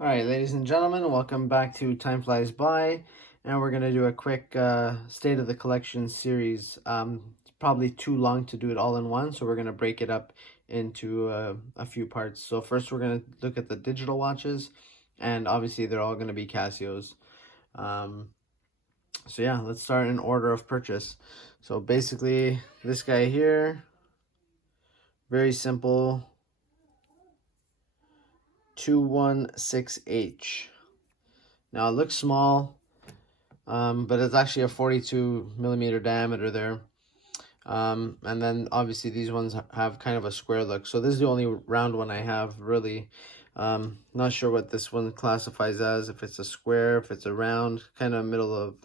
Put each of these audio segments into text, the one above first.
All right, ladies and gentlemen, welcome back to Time Flies By, and we're going to do a quick State of the Collection series. It's probably too long to do it all in one, so we're going to break it up into a few parts. So first we're going to look at the digital watches, and obviously they're all going to be Casios. So yeah, let's start in order of purchase. So basically, this guy here, very simple, 216H. Now it looks small, but it's actually a 42 millimeter diameter there. And then obviously these ones have kind of a square look. So this is the only round one I have, really. Not sure what this one classifies as, if it's a square, if it's a round, kind of middle of,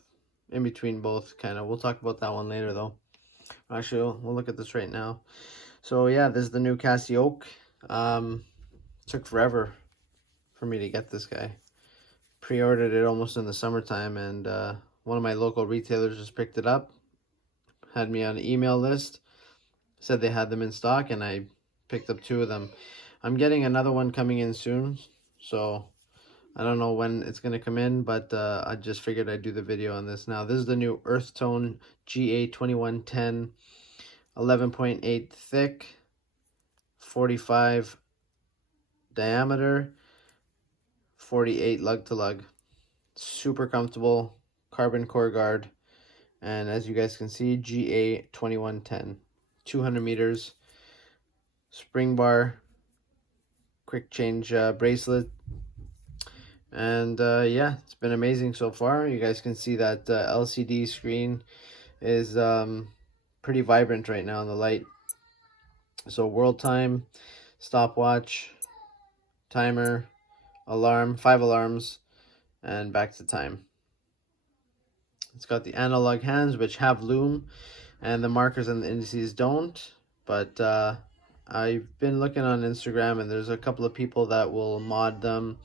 in between both, kind of. We'll talk about that one later though. Actually, we'll look at this right now. So yeah, this is the new Casio Oak. Took forever for me to get this guy. Pre-ordered it almost in the summertime, and one of my local retailers just picked it up, had me on an email list, said they had them in stock, and I picked up two of them. I'm getting another one coming in soon, so I don't know when it's going to come in, but I just figured I'd do the video on this. Now, this is the new Earth Tone GA2110, 11.8 thick, 45 diameter, 48 lug to lug. Super comfortable, carbon core guard, and as you guys can see, GA2110, 200 meters, spring bar, quick change bracelet, and yeah, it's been amazing so far. You guys can see that LCD screen is pretty vibrant right now in the light. So world time, stopwatch, timer, alarm, 5 alarms, and back to time. It's got the analog hands, which have lume, and the markers and the indices don't. But I've been looking on Instagram, and there's a couple of people that will mod them.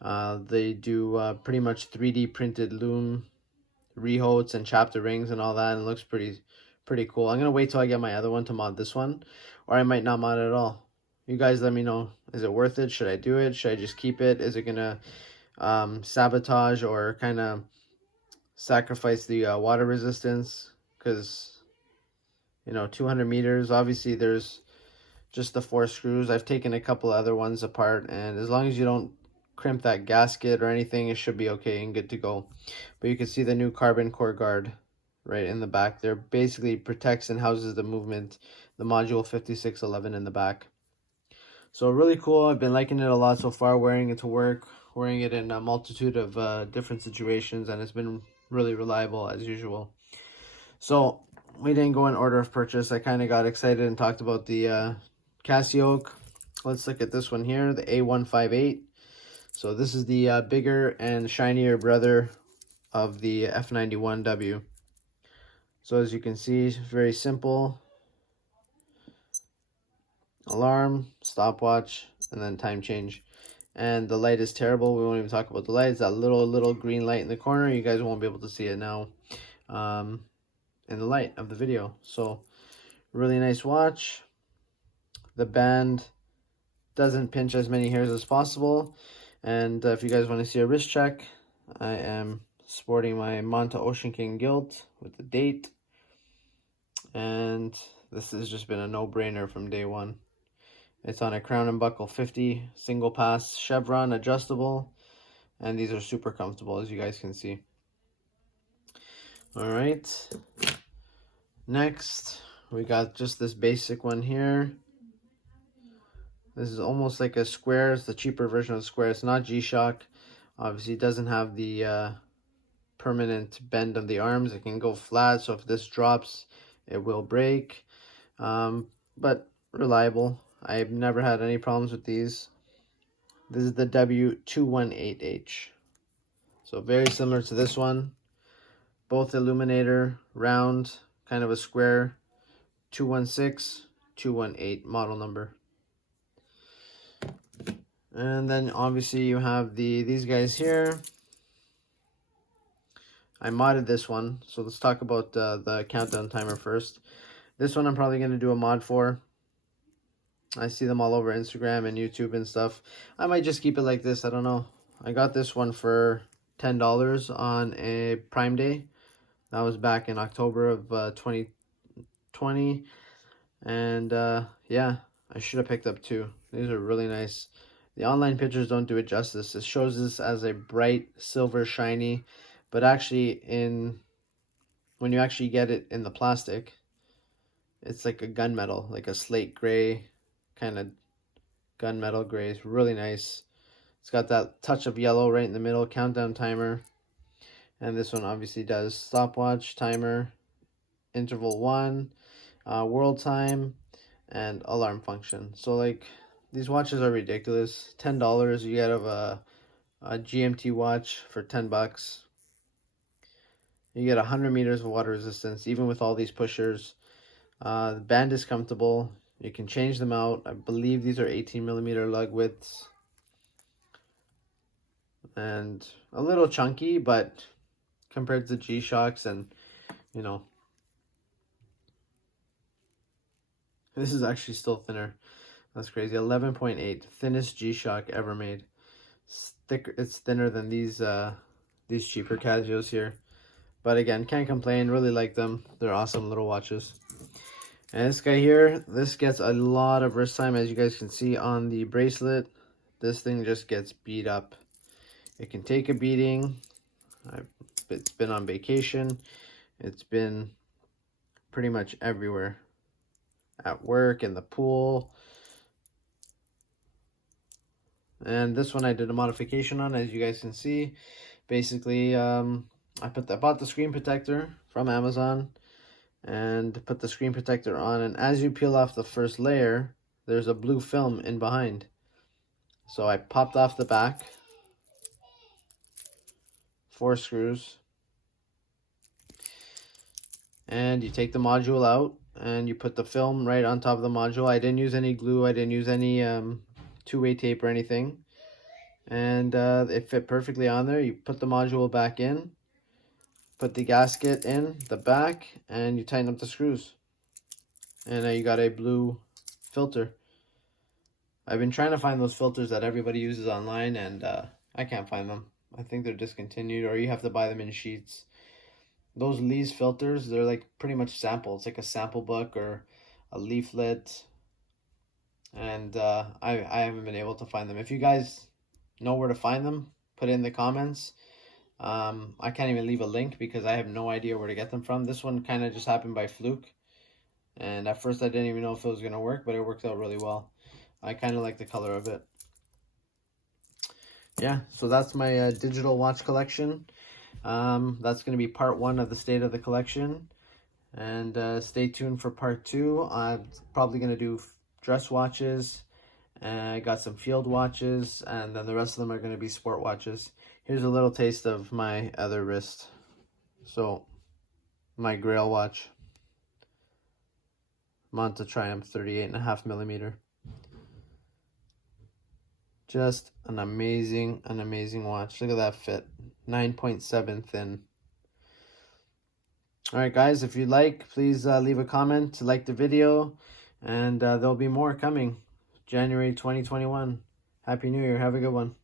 They do pretty much 3D printed lume rehotes and chapter rings and all that, and it looks pretty cool. I'm gonna wait till I get my other one to mod this one, or I might not mod it at all. You guys let me know. Is it worth it? Should I do it? Should I just keep it? Is it gonna sabotage or kind of sacrifice the water resistance? Because, you know, 200 meters, obviously there's just the 4 screws. I've taken a couple other ones apart, and as long as you don't crimp that gasket or anything, it should be okay and good to go. But you can see the new carbon core guard right in the back there. Basically protects and houses the movement, the module 5611 in the back. So really cool. I've been liking it a lot so far, wearing it to work, wearing it in a multitude of different situations, and it's been really reliable as usual. So we didn't go in order of purchase. I kind of got excited and talked about the Casio Oak. Let's look at this one here, the A158. So this is the bigger and shinier brother of the F91W. So as you can see, very simple. Alarm, stopwatch, and then time change. And the light is terrible. We won't even talk about the light. It's that little green light in the corner. You guys won't be able to see it now in the light of the video. So really nice watch. The band doesn't pinch as many hairs as possible. And if you guys want to see a wrist check, I am sporting my Manta Ocean King gilt with the date. And this has just been a no-brainer from day one. It's on a Crown and Buckle 50 single pass chevron adjustable, and these are super comfortable, as you guys can see. All right, next we got just this basic one here. This is almost like a square. It's the cheaper version of the square. It's not G-Shock. Obviously it doesn't have the permanent bend of the arms. It can go flat, so if this drops it will break, but reliable. I've never had any problems with these. This is the W218H. So very similar to this one. Both illuminator, round, kind of a square, 216, 218 model number. And then obviously you have these guys here. I modded this one, so let's talk about the countdown timer first. This one I'm probably going to do a mod for. I see them all over Instagram and YouTube and stuff. I might just keep it like this. I don't know. I got this one for $10 on a Prime Day. That was back in October of 2020. And yeah, I should have picked up two. These are really nice. The online pictures don't do it justice. It shows this as a bright silver shiny, but actually when you actually get it in the plastic, it's like a gunmetal, like a slate gray kind of gunmetal gray. It's really nice. It's got that touch of yellow right in the middle, countdown timer. And this one obviously does stopwatch, timer, interval 1, world time, and alarm function. So like these watches are ridiculous. $10 you get of a GMT watch for $10. You get 100 meters of water resistance, even with all these pushers. The band is comfortable. You can change them out. I believe these are 18mm lug widths. And a little chunky, but compared to G-Shocks and, you know, this is actually still thinner. That's crazy. 11.8, thinnest G-Shock ever made. It's thinner than these cheaper Casios here. But again, can't complain. Really like them. They're awesome little watches. And this guy here, this gets a lot of wrist time, as you guys can see on the bracelet. This thing just gets beat up. It can take a beating. It's been on vacation. It's been pretty much everywhere. At work, in the pool. And this one I did a modification on, as you guys can see. Basically, I bought the screen protector from Amazon and put the screen protector on, and as you peel off the first layer, there's a blue film in behind. So I popped off the back, 4 screws, and you take the module out and you put the film right on top of the module. I didn't use any glue, I didn't use any two-way tape or anything, and it fit perfectly on there. You put the module back in, put the gasket in the back, and you tighten up the screws, and now you got a blue filter. I've been trying to find those filters that everybody uses online, and I can't find them. I think they're discontinued, or you have to buy them in sheets. Those Lee's filters, they're like pretty much samples. It's like a sample book or a leaflet, and I haven't been able to find them. If you guys know where to find them, put it in the comments. I can't even leave a link because I have no idea where to get them from. This one kind of just happened by fluke, and at first I didn't even know if it was gonna work, but it worked out really well. I kind of like the color of it. Yeah, so that's my digital watch collection. That's going to be part 1 of the state of the collection, and stay tuned for part 2. I'm probably going to do dress watches, and I got some field watches, and then the rest of them are going to be sport watches. Here's a little taste of my other wrist. So my Grail watch, Monta Triumph 38.5mm. Just an amazing watch. Look at that fit. 9.7 thin. Alright guys, if you like, please leave a comment to like the video, and there'll be more coming. January 2021. Happy New Year. Have a good one.